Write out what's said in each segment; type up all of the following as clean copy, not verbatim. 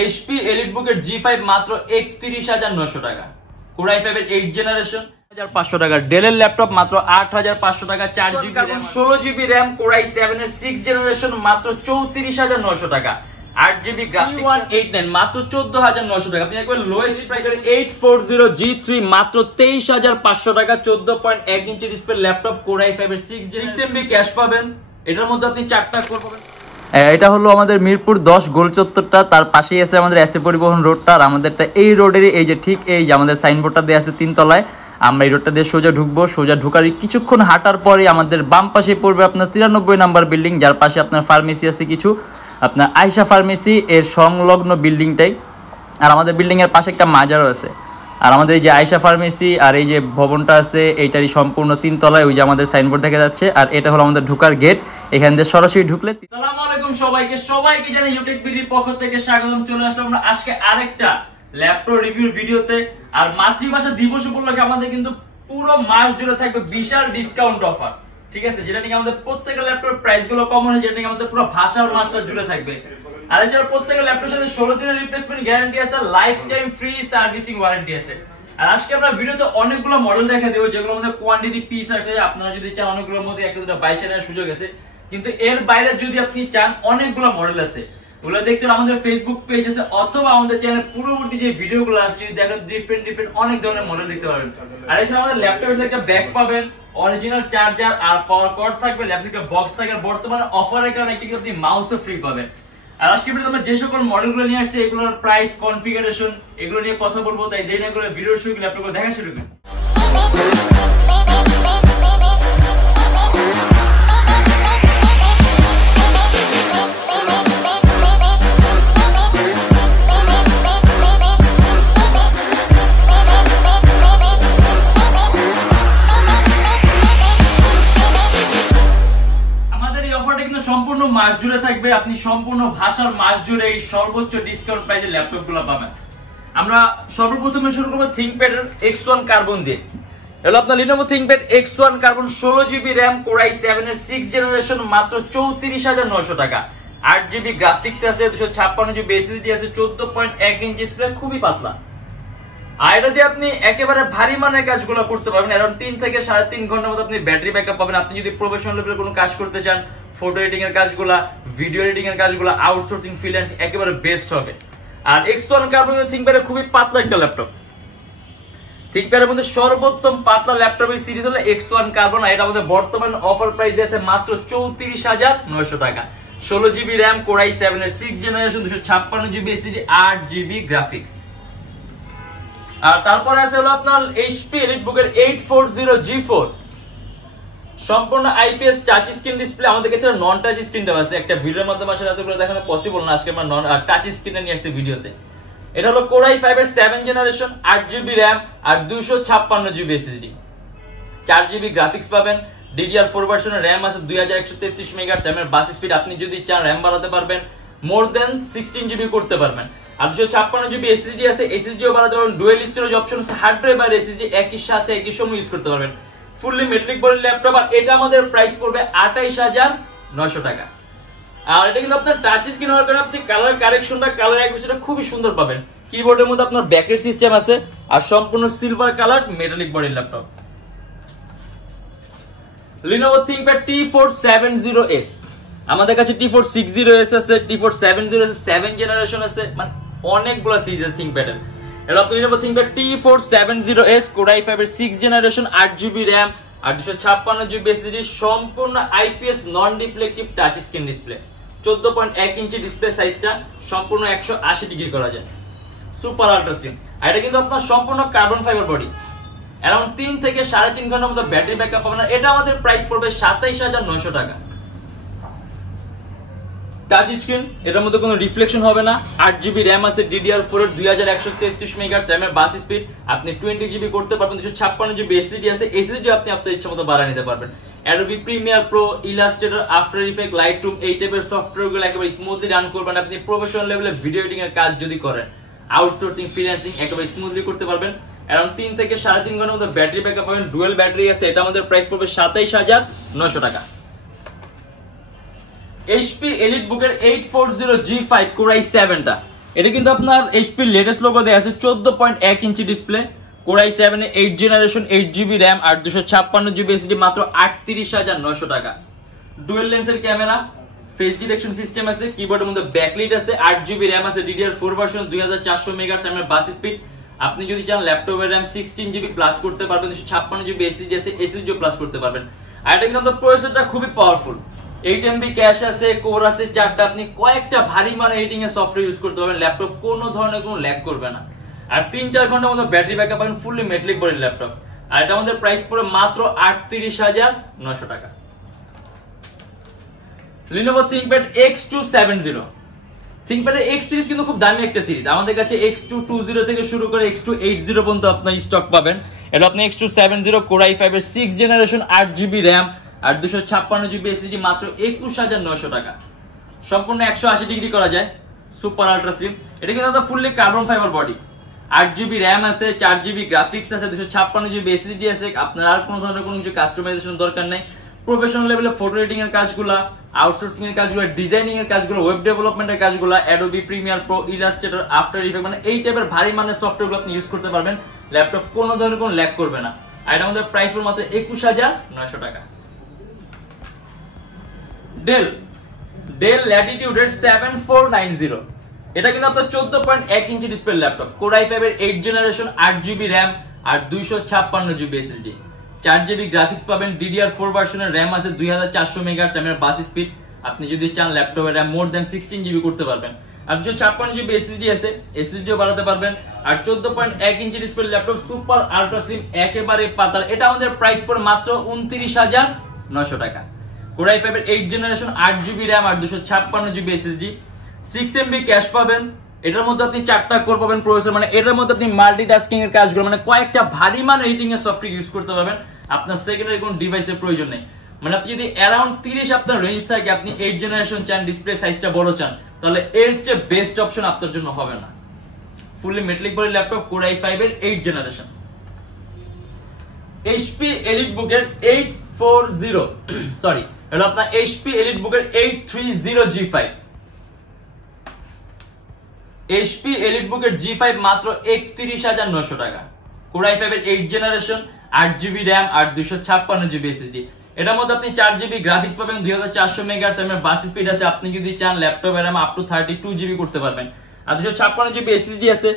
HP EliteBook এর G5 মাত্র ৩১,৯০০ টাকা, Core i5 এর 8 জেনারেশন 500 টাকা, ডেল এর ল্যাপটপ মাত্র ৮৫০০ টাকা, 4GB RAM 16GB RAM, Core i7 এর 6 জেনারেশন মাত্র ৩৪,৯০০ টাকা, 8GB গ্রাফিক্স 189 মাত্র ১৪,৯০০ টাকা। আপনি একবার লোয়েস্ট প্রাইস 840G3 মাত্র ২৩,৫০০ টাকা, 14.1 inch display laptop, Core i5 এর 6MB ক্যাশ পাবেন। এটার মধ্যে আপনি 4টা কোর পাবেন। এটা হলো আমাদের মিরপুর 10 গোল চত্বরটা, তার পাশেই আছে আমাদের এসএ পরিবহন রোডটা, আর আমাদেরটা এই রোডেরই এই যে ঠিক এই যে আমাদের সাইনবোর্ডটা দেওয়া আছে 3 তলায়। আমরা এই রোডটা দিয়ে সোজা ঢুকবো, সোজা ঢুকারই কিছুক্ষণ হাঁটার পরে আমাদের বাম পাশে পড়বে আপনার 93 নাম্বার বিল্ডিং, যার পাশে আপনার ফার্মেসি আছে কিছু, আপনার আয়শা ফার্মেসি এর সংলগ্ন বিল্ডিংটাই। আর আমাদের বিল্ডিং এর পাশে একটা মাজারও আছে। আর আমাদের এই যে আয়শা ফার্মেসি আর এই যে ভবনটা আছে এইটারই সম্পূর্ণ 3 তলায়, ওই যে আমাদের সাইনবোর্ড দেখা যাচ্ছে। আর এটা হলো আমাদের ঢোকার গেট, এখান দিয়ে সরাসরি ঢুকলে। আসসালামু আলাইকুম সবাইকে জানাই Youtechbd এর পক্ষ থেকে স্বাগতম। চলে আসলাম আমরা আজকে আরেকটা ল্যাপটপ রিভিউর ভিডিওতে। আর মাতৃভাষা দিবস উপলক্ষে আমাদের কিন্তু পুরো মাস জুড়ে থাকবে বিশাল ডিসকাউন্ট অফার, ঠিক আছে, যেটা নাকি আমাদের প্রত্যেকটা ল্যাপটপের প্রাইস গুলো কম হয়, যেটা নাকি আমাদের পুরো ভাষার মাসটা জুড়ে থাকবে। আর এছাড়া প্রত্যেকটা ল্যাপটপের সাথে 16 দিনের রিপ্লেসমেন্ট গ্যারান্টি আছে, life time free servicing warranty আছে। আর আজকে আমরা ভিডিওতে অনেকগুলো মডেল দেখা দেবো, যেগুলোর মধ্যে কোয়ান্টিটি পিস আছে। আপনারা যদি চান অনেকগুলোর মধ্যে একটা দুটো বাই নেওয়ার সুযোগ আছে, কিন্তু এর বাইরে যদি আপনি চান অনেকগুলো মডেল আছে, ওগুলো দেখতে আমাদের ফেসবুক পেজ আছে অথবা আমাদের চ্যানেল পূর্ববর্তী যে ভিডিওগুলো আছে যদি দেখেন ডিফারেন্ট অনেক ধরনের মডেল দেখতে পাবেন। আর এছাড়া আমাদের ল্যাপটপের একটা ব্যাগ পাবেন, অরিজিনাল চার্জার আর পাওয়ার কর্ড থাকবে, ল্যাপটপের বক্স থাকবে, বর্তমানে অফারের কারণে একটা আপনি মাউসও ফ্রি পাবেন। আর আজকে ভিডিওতে আমরা যে সকল মডেলগুলো নিয়ে আসছি এগুলোর প্রাইস, কনফিগারেশন এগুলো নিয়ে কথা বলবো, তাই দেরি না করে ভিডিও শুরু করে ল্যাপটপগুলো দেখা শুরু করুন। সম্পূর্ণ মাস জুড়ে থাকবে, আপনি সম্পূর্ণ ভাষার মাস জুড়ে এই সর্বোচ্চ ডিসকাউন্ট প্রাইসে ল্যাপটপ গুলো পাবেন। আমরা সর্বপ্রথমে শুরু করবো থিংকপ্যাড এর X1 কার্বন দিয়ে। এগুলো আপনার Lenovo ThinkPad X1 carbon 16GB RAM, Core i7 এর 6 জেনারেশন মাত্র 34,900 টাকা, 8GB গ্রাফিক্স আছে, 256GB SSD আছে, 14.1 ইঞ্চি ডিসপ্লে, খুবই পাতলা। আর এটা দিয়ে আপনি একেবারে ভারী মানের কাজগুলো করতে পারবেন। অ্যারাউন্ড 3 থেকে 3.5 ঘন্টার মতো আপনি ব্যাটারি ব্যাকআপ পাবেন। আপনি যদি প্রফেশনাল লেভেলে কোনো কাজ করতে চান, ফটো এডিটিং এর কাজগুলা, ভিডিও এডিটিং এর কাজগুলা, আউটসোর্সিং, ফ্রিল্যান্সিং একেবারে বেস্ট হবে। আর X1 কার্বন থিংকপ্যাড খুবই পাতলা একটা ল্যাপটপ। থিংকপ্যাডের মধ্যে সর্বোত্তম পাতলা ল্যাপটপের সিরিজ হলো X1 কার্বন। আর এটা আমাদের বর্তমান অফার প্রাইস দিয়েছে মাত্র 34,900 টাকা, 16GB RAM, Core i7 এর 6 generation, 256GB SSD, 8GB graphics. আর তারপরে আছে হলো আপনার এইচপি এলিটবুক এর 840G4, সম্পূর্ণ আইপিএস টাচ স্ক্রিন ডিসপ্লে। আমাদের কাছে নন টাচ স্ক্রিন দেওয়া আছে, একটা ভিডিওর মাধ্যমে আসলে এতগুলো দেখানো পসিবল না, আজকে আমরা নন টাচ স্ক্রিনে নিয়ে আসছি ভিডিওতে। এটা হলো Core i5 এর 7 জেনারেশন, 8GB RAM আর 256GB SSD, 4GB গ্রাফিক্স পাবেন, DDR4 ভার্সনের RAM আছে, 2133 মেগাহার্টজ RAM এর বাস স্পিড। আপনি যদি চান RAM বাড়াতে পারবেন, মোর দেন 16GB করতে পারবেন। আর 256GB SSD আছে, SSDও বাড়াতে পারবেন, ডুয়েল স্টোরেজ অপশন আছে, হার্ড ড্রাইভ আর SSD একই সাথে একই সময় ইউজ করতে পারবেন। Fully metallic body laptop. আর এটা আমাদের প্রাইস পড়বে 28,900 টাকা। আর এটা কিন্তু আপনার টাচ স্ক্রিন হওয়ার কারণে আপনি কালার কারেকশনটা, কালার অ্যাকুরেসিটা খুবই সুন্দর পাবেন। কিবোর্ডের মধ্যে আপনার ব্যাকলাইট সিস্টেম আছে আর সম্পূর্ণ silver colour metallic body laptop. Lenovo ThinkPad T470S, আমাদের কাছে T460S আছে, T470S 7 জেনারেশন আছে, মানে অনেকগুলো সিরিজ আছে ThinkPad এর। এটা আপনি Lenovo ThinkPad T470S, Core i5 এর 6 জেনারেশন, 8GB RAM আর 256GB SSD, সম্পূর্ণ IPS non deflective touch screen display, 14.1 inch display সাইজটা, সম্পূর্ণ 180 ডিগ্রি করা যায়, সুপার আল্ট্রা স্ক্রিন। আর এটা কিন্তু আপনার সম্পূর্ণ কার্বন ফাইবার বডি, অ্যারাউন্ড 3 থেকে 3.5 ঘন্টার মতো ব্যাটারি ব্যাকআপ পাবেন। এটা আমাদের প্রাইস পড়বে 27,900 টাকা। টাচ স্ক্রিন, এটার মধ্যে কোনো রিফ্লেকশন হবে না, 8GB RAM আছে, DDR4 এর 2133 মেগাহার্টজ RAM এর বাস স্পিড, আপনি 20GB করতে পারবেন, 256GB SSD আছে, SSD আপনি আপনার ইচ্ছা মতো বাড়ায় নিতে পারবেন। Adobe Premiere Pro, Illustrator, After Effects, Lightroom এই টাইপের সফটওয়্যারগুলো একেবারে স্মুথলি রান করবেন। আপনি প্রফেশনাল লেভেলে ভিডিও এডিটিং এর কাজ যদি করেন, আউটসোর্সিং, ফ্রিল্যান্সিং একেবারে স্মুথলি করতে পারবেন। অ্যারাউন্ড 3 থেকে 3.5 ঘন্টার মতো ব্যাটারি ব্যাকআপ পাবেন, ডুয়েল ব্যাটারি আছে। এটা আমাদের প্রাইস পড়বে 27,900 টাকা। এইচপি এলিটবুক এর 840G5 Core i7 টা এটা কিন্তু আপনার HP লেটেস্ট লোগো দেয়া আছে 14.1 ইঞ্চি ডিসপ্লে, Core i7 এর 8 জেনারেশন, 8GB RAM আর 256GB SSD, মাত্র 38,900 টাকা। ডুয়াল লেন্সের ক্যামেরা, ফেস ডিটেকশন সিস্টেম আছে, কিবোর্ডের মধ্যে ব্যাকলাইট আছে, 8GB RAM আছে, DDR4 ভার্সন, 2400 MHz বাস স্পিড। আপনি যদি চান ল্যাপটপের RAM 16GB প্লাস করতে পারবেন, 256GB SSD আছে, SSD প্লাস করতে পারবেন। আর এটা কিন্তু প্রসেসরটা খুবই পাওয়ারফুল, 8MB ক্যাশ আছে, কোর আছে 4টা, আপনি কয়েকটা ভারী মান এডিটিং এর সফটওয়্যার ইউজ করতে পারবেন, ল্যাপটপ কোনো ধরনের কোনো ল্যাগ করবে না। আর 3-4 ঘন্টার মতো ব্যাটারি ব্যাকআপ পাবেন, ফুললি মেটালিক বডির ল্যাপটপ। আর এটা আমাদের প্রাইস পড়ে মাত্র 38,900 টাকা। Lenovo ThinkPad X270, ThinkPad এর X সিরিজ কিন্তু খুব দামি একটা সিরিজ। আমাদের কাছে X220 থেকে শুরু করে X280 পর্যন্ত আপনার স্টক পাবেন। এটা আপনি X270 Core i5 এর 6 জেনারেশন, 8GB RAM আর 256GB SSD, মাত্র 21,900 টাকা। সম্পূর্ণ 180 ডিগ্রি করা যায়, সুপার আলট্রা স্লিম। এটা কিন্তু একটা fully carbon fibre body, 8GB RAM আছে, 4GB গ্রাফিক্স আছে, 256GB SSD আছে। আপনার আর কোনো ধরনের কোনো কিছু কাস্টমাইজেশন দরকার নেই। প্রফেশনাল লেভেলে ফটো এডিটিং এর কাজগুলো, আউটসোর্সিং এর কাজগুলো, ডিজাইনিং এর কাজগুলো, ওয়েব ডেভেলপমেন্টের কাজগুলো, Adobe Premiere Pro, Illustrator, after effect, মানে এই টাইপের ভারী মানের সফটওয়্যারগুলো আপনি ইউজ করতে পারবেন। ল্যাপটপ কোনো ধরনের কোনো ল্যাগ করবে না। আর এটা আমাদের প্রাইস পড়ে মাত্র 21,900 টাকা। ডেল ল্যাটিটিউড এর 7490, এটা কিন্তু আপনার 14.1 inch display laptop, Core i5 এর 8 জেনারেশন, 8GB RAM আর 256GB SSD, 4GB গ্রাফিক্স পাবেন, DDR4 ভার্সনের RAM আছে, 2400 MHz এর বাস স্পিড। আপনি যদি চান ল্যাপটপের RAM মোর দেন 16GB করতে পারবেন। আর 256GB SSD আছে, SSDও বাড়াতে পারবেন। আর 14.1 inch display laptop, super ultra slim, একেবারে পাতলা। এটা আমাদের প্রাইস পড়ে মাত্র 29,900 টাকা। Core i5 এর 8 জেনারেশন, 8GB RAM আর 256GB SSD, 6MB ক্যাশ পাবেন। এটার মধ্যে আপনি 4টা কোর পাবেন প্রসেসর, মানে এটার মধ্যে আপনি মাল্টিটাস্কিং এর কাজগুলো, মানে কয়েকটা ভারী মান এডিটিং এর সফটওয়্যার ইউজ করতে পারবেন। আপনার সেকেন্ডারি কোনো ডিভাইসের প্রয়োজন নেই। মানে আপনি যদি অ্যারাউন্ড 30 আপনার রেঞ্জ থাকে, আপনি 8 জেনারেশন চান, ডিসপ্লে সাইজটা বড় চান, তাহলে এর চেয়ে বেস্ট অপশন আপনার জন্য হবে না। Fully metallic body laptop, Core i5 এর 8 জেনারেশন। HP EliteBook এর 840 সরি, এটা আপনার HP EliteBook এর 830G5, HP EliteBook এর G5 মাত্র 31,900 টাকা। Core i5 এর 8 জেনারেশন, 8GB RAM আর 256GB SSD। এটার মধ্যে আপনি 4GB গ্রাফিক্স পাবেন, 2400 MHz এর বাস স্পিড আছে। আপনি যদি চান ল্যাপটপের RAM আপ টু 32GB করতে পারবেন। আর 256GB SSD আছে,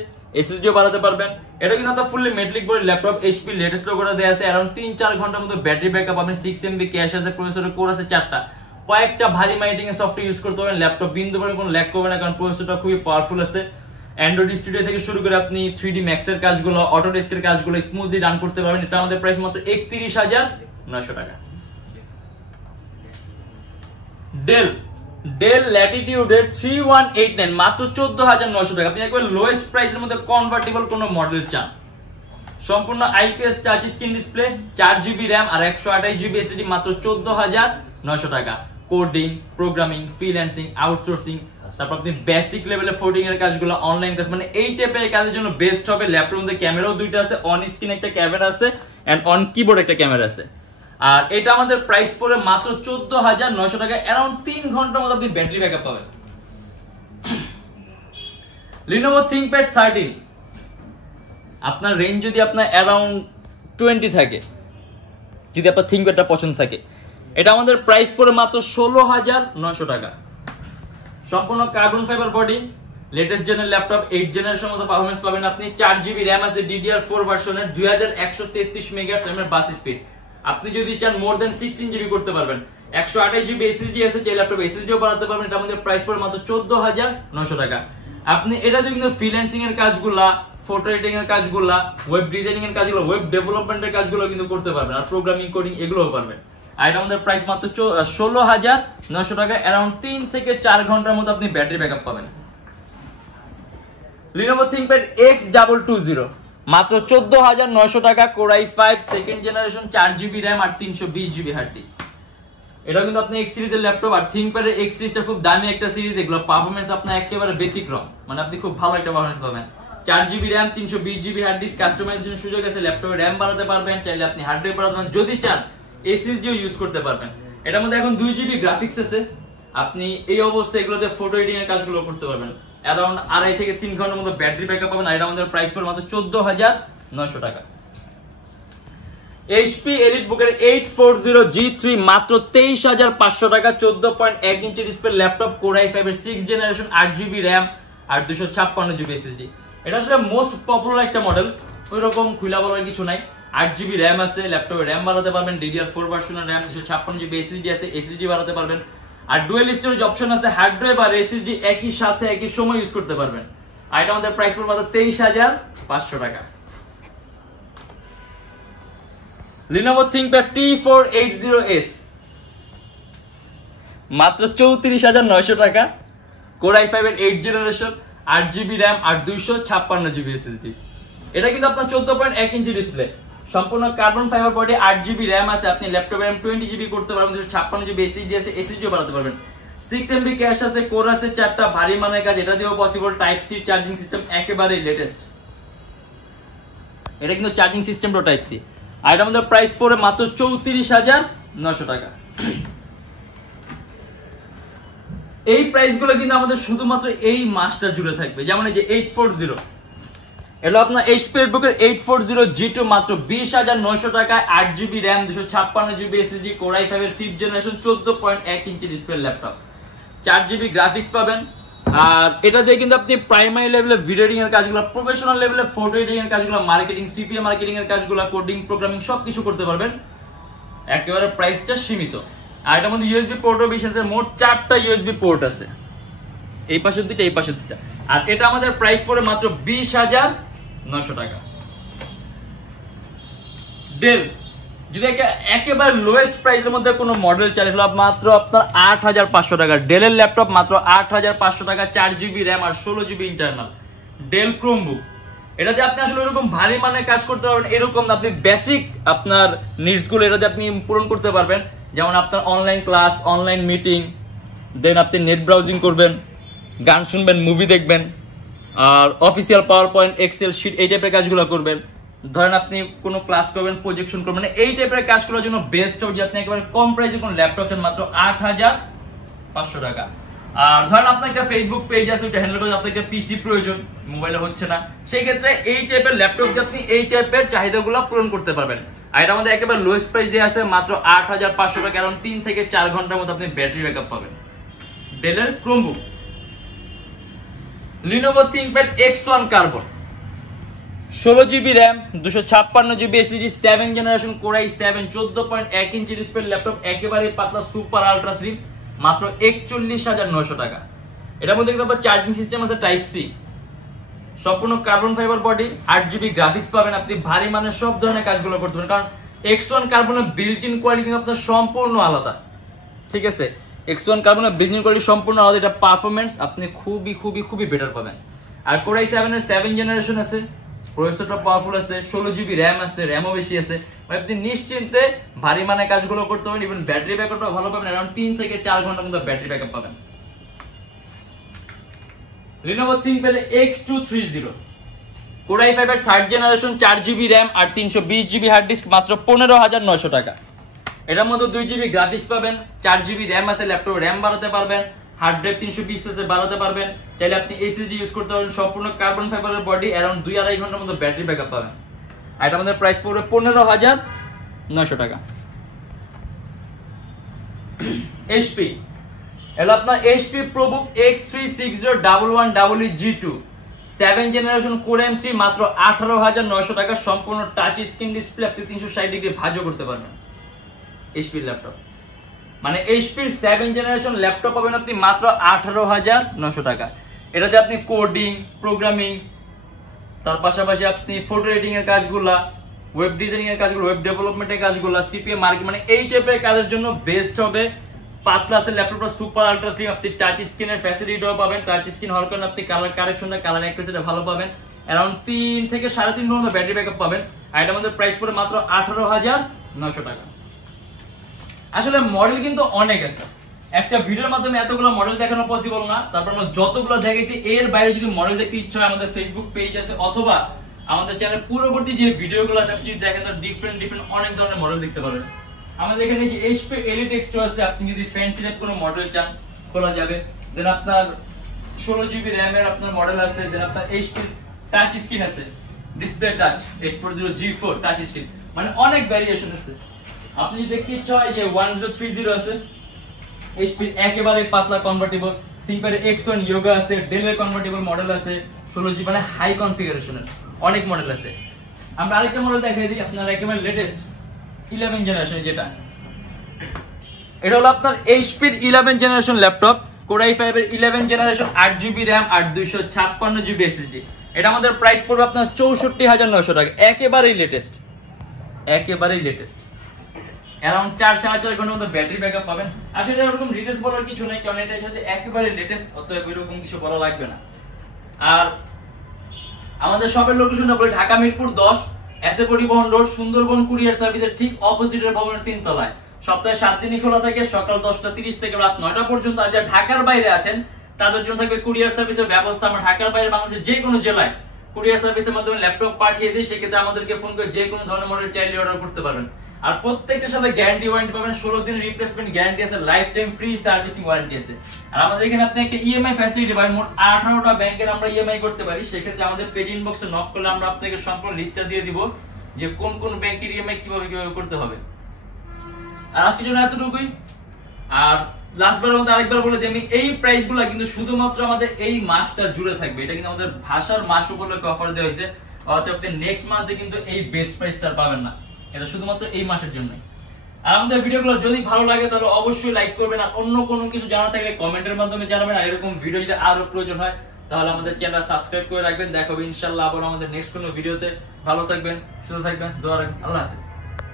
SSDও বাড়াতে পারবেন। এটা কিন্তু একটা fully metallic body laptop, HP latest লোগোটা দেয়া আছে। अराउंड 3-4 ঘন্টার মতো ব্যাটারি ব্যাকআপ পাবেন, 6MB ক্যাশ আছে, প্রসেসরের কোর আছে 4টা, কয়েকটা ভারী মাইটিং এর সফটওয়্যার ইউজ করতে পারবেন। ল্যাপটপ বিন্দু পরিমাণ কোনো ল্যাগ করবে না, কারণ প্রসেসরটা খুবই পাওয়ারফুল আছে। অ্যান্ড্রয়েড স্টুডিও থেকে শুরু করে আপনি 3D Max এর কাজগুলো, অটোডেস্ক এর কাজগুলো স্মুথলি রান করতে পারবেন। এটা আমাদের প্রাইস মাত্র 31,900 টাকা। ডেল ল্যাটিটিউড এর 3189, মাত্র 14,900 টাকা। আপনি একবার লোয়েস্ট প্রাইসের মধ্যে কনভার্টেবল কোন মডেল চান, সম্পূর্ণ IPS touch screen display, 4GB RAM আর 128GB SSD, মাত্র 14,900 টাকা। কোডিং, প্রোগ্রামিং, ফ্রিল্যান্সিং, আউটসোর্সিং, তারপর আপনি বেসিক লেভেলে কোডিং এর কাজগুলো, অনলাইন ক্লাস, মানে এই টাইপের কাজের জন্য বেস্ট হবে। ল্যাপটপের মধ্যে ক্যামেরাও দুইটা আছে, অন স্ক্রিন একটা ক্যামেরা আছে এন্ড অন কিবোর্ড একটা ক্যামেরা আছে। আর এটা আমাদের প্রাইস পড়ে মাত্র 14,900 টাকা। अराउंड 3 ঘন্টার মতো আপনি ব্যাটারি ব্যাকআপ পাবেন। Lenovo ThinkPad 13, আপনার রেঞ্জ যদি আপনার अराउंड 20 থাকে, যদি আপনার ThinkPadটা পছন্দ থাকে, এটা আমাদের প্রাইস পড়ে মাত্র 16,900 টাকা। সম্পূর্ণ carbon fibre body, latest general laptop, 8 generation মতো পারফরম্যান্স পাবেন আপনি। 4GB RAM আছে, DDR4 ভার্সনের, 2133 MHz এর বাস স্পিড। আপনি যদি চান মোর দেন 16GB করতে পারবেন। 128GB SSD আছে, চাইলে ল্যাপটপ SSDও বাড়াতে পারবেন। এটা আমাদের প্রাইস পড়ে মাত্র 14,900 টাকা। আপনি এটা যদি কিন্তু ফ্রিল্যান্সিং এর কাজগুলা, ফটো এডিটিং এর কাজগুলা, ওয়েব ডিজাইনিং এর কাজগুলো, ওয়েব ডেভেলপমেন্টের কাজগুলো কিন্তু করতে পারবেন। আর প্রোগ্রামিং, কোডিং এগুলোও পারবেন। আর এটা আমাদের প্রাইস মাত্র 16,900 টাকা। अराउंड 3 থেকে 4 ঘন্টার মতো আপনি ব্যাটারি ব্যাকআপ পাবেন। Lenovo ThinkPad X220, মাত্র 14,900 টাকা। Core i5 second generation, 4GB RAM আর 320GB হার্ড ডিস্ক। এটা কিন্তু আপনি X সিরিজের ল্যাপটপ। আর ThinkPad এর X সিরিজটা খুব দামি একটা সিরিজ, এগুলো পারফরম্যান্স আপনার একেবারে ব্যতিক্রম, মানে আপনি খুব ভালো একটা পারফরম্যান্স পাবেন। 4GB RAM, 320GB hard disk, কাস্টমাইজেশনের সুযোগ আছে। ল্যাপটপে RAM বাড়াতে পারবেন, চাইলে আপনি হার্ড ড্রাইভ বাড়াতে পারবেন, যদি চান SSDও ইউজ করতে পারবেন। এটার মধ্যে এখন 2GB গ্রাফিক্স আছে। আপনি এই অবস্থায় এগুলোতে ফটো এডিটিং এর কাজগুলো করতে পারবেন। অ্যারাউন্ড 2.5 থেকে 3 ঘন্টার মতো ব্যাটারি ব্যাকআপ পাবেন। আর এটা আমাদের প্রাইস পড়বে মাত্র 14,900 টাকা। এইচপি এলিটবুকের 840G3 মাত্র 23,500 টাকা, 14.1 inch display laptop, core i5 এর 6th জেনারেশন, 8GB RAM আর 256GB SSD। এটা আসলে মোস্ট পপুলার একটা মডেল, ওইরকম খুলা বলার কিছু নাই। 8GB RAM আছে, ল্যাপটপে RAM বাড়াতে পারবেন, DDR4 ভার্সনের RAM, 256GB SSD আছে, SSD বাড়াতে পারবেন। আর ডুয়াল স্টোরেজ অপশন আছে, হার্ড ড্রাইভ আর SSD একই সাথে একই সময় ইউজ করতে পারবেন। আর এটা আমাদের প্রাইস পড়বে মাত্র 23,500 টাকা। Lenovo ThinkPad T480S মাত্র 34,900 টাকা, কোর i5 এর 8th জেনারেশন, 8GB RAM আর 256GB SSD। এটা কিন্তু আপনার 14.1 ইঞ্চি ডিসপ্লে, সম্পূর্ণ carbon fibre body, 8GB RAM আছে, আপনি ল্যাপটপে RAM 20GB করতে পারবেন, 256GB SSD আছে, SSDও বাড়াতে পারবেন। 6MB ক্যাশ আছে, কোর আছে 4টা, ভারী মানের কাজ এটা দিয়েও possible. Type C charging system একেবারে লেটেস্ট, এটা কিন্তু চার্জিং সিস্টেমটা টাইপ সি। আর এটা আমাদের প্রাইস পড়ে মাত্র 34,900 টাকা। এই প্রাইসগুলো কিন্তু আমাদের শুধুমাত্র এই মাসটা জুড়ে থাকবে। যেমন এই যে 840, এটা আপনার এইচপি এলিটবুকের 840G2 মাত্র 20,900 টাকায়, 8GB RAM, 256GB SSD, core i5 এর 5th generation, 14.1 inch display laptop, 4GB graphics পাবেন। আর এটা দিয়ে কিন্তু আপনি প্রাইমারি লেভেলে ভিডিও এডিটিং এর কাজগুলো, প্রফেশনাল লেভেলে ফটো এডিটিং এর কাজগুলো, মার্কেটিং, সিপিএ মার্কেটিং এর কাজগুলো, কোডিং, প্রোগ্রামিং সবকিছু করতে পারবেন। একেবারে প্রাইসটা সীমিত। আর এটার মধ্যে ইউএসবি পোর্টও বেশি আছে, মোট 4টা ইউএসবি পোর্ট আছে, এই পাশে 2টা, এই পাশে 2টা। আর এটা আমাদের প্রাইস পড়ে মাত্র 20,900 টাকা। ডেল, যদি একেবারে লোয়েস্ট প্রাইসের মধ্যে কোনো মডেল চাই, মাত্র আপনার 8,500 টাকা। ডেলের ল্যাপটপ মাত্র 8,500 টাকা, 4GB RAM আর 16GB ইন্টারনাল, ডেল ক্রোমবুক। এটাতে আপনি আসলে এরকম ভারী মানের কাজ করতে পারবেন, এরকম আপনি বেসিক আপনার নিডসগুলো এটাতে আপনি পূরণ করতে পারবেন। যেমন আপনার online class, online meeting, then আপনি নেট ব্রাউজিং করবেন, গান শুনবেন, মুভি দেখবেন, আর official power point, excel sheet এই টাইপের কাজগুলো করবেন। ধরেন আপনি কোনো ক্লাস করবেন, প্রজেকশন করবেন, এই টাইপের কাজ করার জন্য বেস্ট হবে যে আপনি একেবারে কম প্রাইসে কোনো ল্যাপটপ চান, মাত্র 8,500 টাকা। আর ধরেন আপনার একটা ফেসবুক পেজ আছে, ওটা হ্যান্ডেল করতে আপনার একটা পিসি প্রয়োজন, মোবাইলে হচ্ছে না, সেই ক্ষেত্রে এই টাইপের ল্যাপটপ দিয়ে আপনি এই টাইপের চাহিদাগুলো পূরণ করতে পারবেন। আর এটা আমাদের একেবারে লোয়েস্ট প্রাইস দিয়ে আছে, মাত্র 8,500 টাকা, কারণ 3 থেকে 4 ঘন্টার মতো আপনি ব্যাটারি ব্যাকআপ পাবেন। ডেলের chromebook, Lenovo ThinkPad X1 carbon, 16GB RAM, 256GB SSD, 7th generation, core i7, 14.1 inch display laptop, একেবারে পাতলা, সুপার আলট্রা স্লিম, মাত্র 41,900 টাকা। এটার মধ্যে কিন্তু আপনার চার্জিং সিস্টেম আছে টাইপ সি, সম্পূর্ণ carbon fibre body, 8GB graphics পাবেন, আপনি ভারী মানের সব ধরনের কাজগুলো করতে পারেন। কারণ X1 কার্বনের বিল্ট ইন কোয়ালিটি কিন্তু আপনার সম্পূর্ণ আলাদা, ঠিক আছে? X1 কার্বনের বিল্ট ইন কোয়ালিটি সম্পূর্ণ আলাদা, এটা পারফরমেন্স আপনি খুবই খুবই খুবই বেটার পাবেন। আর কোর i7 এর 7th জেনারেশন আছে, প্রসেসরটা পাওয়ারফুল আছে, 16GB RAM আছে, র্যামও বেশি আছে, আপনি নিশ্চিন্তে ভারী মানের কাজগুলো করতে পারেন। ইভেন ব্যাটারি ব্যাকআপটা ভালো পাবেন, অ্যারাউন্ড 3 থেকে 4 ঘন্টার মতো ব্যাটারি ব্যাকআপ পাবেন। Lenovo ThinkPad X230, core i5 এর 3rd জেনারেশন, 4GB RAM আর 320GB হার্ড ডিস্ক, মাত্র 15,900 টাকা। এটার মধ্যে 2GB গ্রাফিক্স পাবেন, 4GB RAM আছে, ল্যাপটপে RAM বাড়াতে পারবেন, হার্ড ড্রাইভ 320 আছে বাড়াতে পারবেন, চাইলে আপনি SSD ইউজ করতে পারবেন, সম্পূর্ণ কার্বন ফাইবারের বডি, অ্যারাউন্ড 2-2.5 ঘন্টার মতো ব্যাটারি ব্যাকআপ পাবেন। আর এটা আমাদের প্রাইস পড়বে 15,900 টাকা। HP, এটা আপনার HP ProBook X36011G2, 7th generation, core M3, মাত্র 18,900 টাকা, সম্পূর্ণ টাচ স্ক্রিন ডিসপ্লে, আপনি 360 ডিগ্রি ভাঁজও করতে পারবেন। HP ল্যাপটপ, মানে HPর 7th জেনারেশন ল্যাপটপ পাবেন আপনি মাত্র 18,900 টাকা। এটাতে আপনি কোডিং, প্রোগ্রামিং, তার পাশাপাশি আপনি ফটো এডিটিং এর কাজগুলা, ওয়েব ডিজাইনিং এর কাজগুলো, ওয়েব ডেভেলপমেন্টের কাজগুলো, সিপিএ মার্কেট, মানে এই টাইপের কাজের জন্য বেস্ট হবে। পাতলা আছে ল্যাপটপটা, সুপার আলট্রা স্লিম, আপনি টাচ স্ক্রিনের ফ্যাসিলিটিও পাবেন, টাচ স্ক্রিন হওয়ার কারণে আপনি কালার কারেকশনটা, কালার অ্যাকুরেসিটা ভালো পাবেন, অ্যারাউন্ড 3 থেকে 3.5 ঘন্টা ব্যাটারি ব্যাকআপ পাবেন। আর এটা আমাদের প্রাইস পড়ে মাত্র 18,900 টাকা। আসলে মডেল কিন্তু অনেক আছে, একটা ভিডিওর মাধ্যমে এতগুলো মডেল দেখানো পসিবল না, তারপর আমরা যতগুলো দেখাইছি এর বাইরে যদি মডেল দেখতে ইচ্ছা হয়, আমাদের ফেসবুক পেজ আছে, অথবা আমাদের চ্যানেল পূর্ববর্তী যে ভিডিওগুলো আছে আপনি যদি দেখেন, তো ডিফারেন্ট অনেক ধরনের মডেল দেখতে পারবেন। আমাদের এখানে যে HP Elite X2 আছে, আপনি যদি ফ্যান্সি টাইপ কোনো মডেল চান খোলা যাবে। দেন আপনার 16GB RAM এর আপনার মডেল আছে, দেন আপনার এইচপি টাচ স্ক্রিন আছে, display touch 840G4 touch screen, মানে অনেক ভেরিয়েশন আছে। আপনি যদি দেখতে ইচ্ছা হয় যে 1030 আছে, এইচপি একেবারে পাতলা কনভার্টেবল, থিংকপ্যাড X1 Yoga আছে, ডেল এর কনভার্টেবল মডেল আছে 16GB, মানে হাই কনফিগারেশনের অনেক মডেল আছে। আমরা আরেকটা মডেল দেখাই দিই আপনার একেবারে লেটেস্ট 11 জেনারেশন, যেটা এটা হলো আপনার এইচপির 11 জেনারেশন ল্যাপটপ, Core i5 এর 11 জেনারেশন, 8GB RAM আর 256GB SSD। এটা আমাদের প্রাইস পড়বে আপনার 64,900 টাকা, একেবারেই লেটেস্ট, একেবারেই লেটেস্ট। অ্যারাউন্ড 4-4.5 ঘন্টার মতো ব্যাটারি ব্যাকআপ পাবেন। আসলে এরকম ডিটেইলস বলার কিছু নাই, কারণ এটা যদি একেবারে লেটেস্ট, অতএব এরকম কিছু বলা লাগবে না। আর আমাদের শপের লোকেশনটা বলি ঢাকা মিরপুর 10, এসএ পরিবহন রোড, সুন্দরবন কুরিয়ার সার্ভিসের ঠিক অপোজিটের ভবনের 3 তলায়। সপ্তাহে 7 দিনই খোলা থাকে, সকাল 10:30 থেকে রাত 9টা পর্যন্ত। আর যারা ঢাকার বাইরে আছেন তাদের জন্য থাকবে কুরিয়ার সার্ভিসের ব্যবস্থা। আমরা ঢাকার বাইরে বাংলাদেশের যে কোনো জেলায় কুরিয়ার সার্ভিসের মাধ্যমে ল্যাপটপ পাঠিয়ে দিই, সেক্ষেত্রে আমাদেরকে ফোন করে যে কোনো ধরনের মডেল চাইলে অর্ডার করতে পারবেন। আর প্রত্যেকটার সাথে গ্যারান্টি ওয়ারেন্টি পাবেন, 16 দিনের রিপ্লেসমেন্ট গ্যারান্টি আছে, life time free servicing warranty আছে। আর আমাদের এখানে আপনি একটা ইএমআই ফ্যাসিলিটি পাবেন, মোট 18টা ব্যাংকের আমরা ইএমআই করতে পারি। সেক্ষেত্রে আমাদের পেজ ইনবক্সে নক করলে আমরা আপনাকে সম্পূর্ণ লিস্টটা দিয়ে দিব যে কোন কোন ব্যাংকের ইএমআই কিভাবে করতে হবে। আর আজকের জন্য এতটুকুই। আর লাস্টবারের মধ্যে আরেকবার বলে দিই আমি, এই প্রাইসগুলো কিন্তু শুধুমাত্র আমাদের এই মাসটা জুড়ে থাকবে। এটা কিন্তু আমাদের ভাষার মাস উপলক্ষে অফার দেওয়া হয়েছে, অতএব আপনি নেক্সট মাসে কিন্তু এই বেস্ট প্রাইসটা পাবেন না, এটা শুধুমাত্র এই মাসের জন্য। আর আমাদের ভিডিওগুলো যদি ভালো লাগে তাহলে অবশ্যই লাইক করবেন, আর অন্য কোনো কিছু জানা থাকলে কমেন্টের মাধ্যমে জানাবেন। আর এরকম ভিডিও যদি আরো প্রয়োজন হয় তাহলে আমাদের চ্যানেল সাবস্ক্রাইব করে রাখবেন। দেখা হবে ইনশাআল্লাহ আবার আমাদের নেক্সট কোনো ভিডিওতে। ভালো থাকবেন, সুস্থ থাকবেন, দোয়া রাখবেন। আল্লাহ হাফেজ।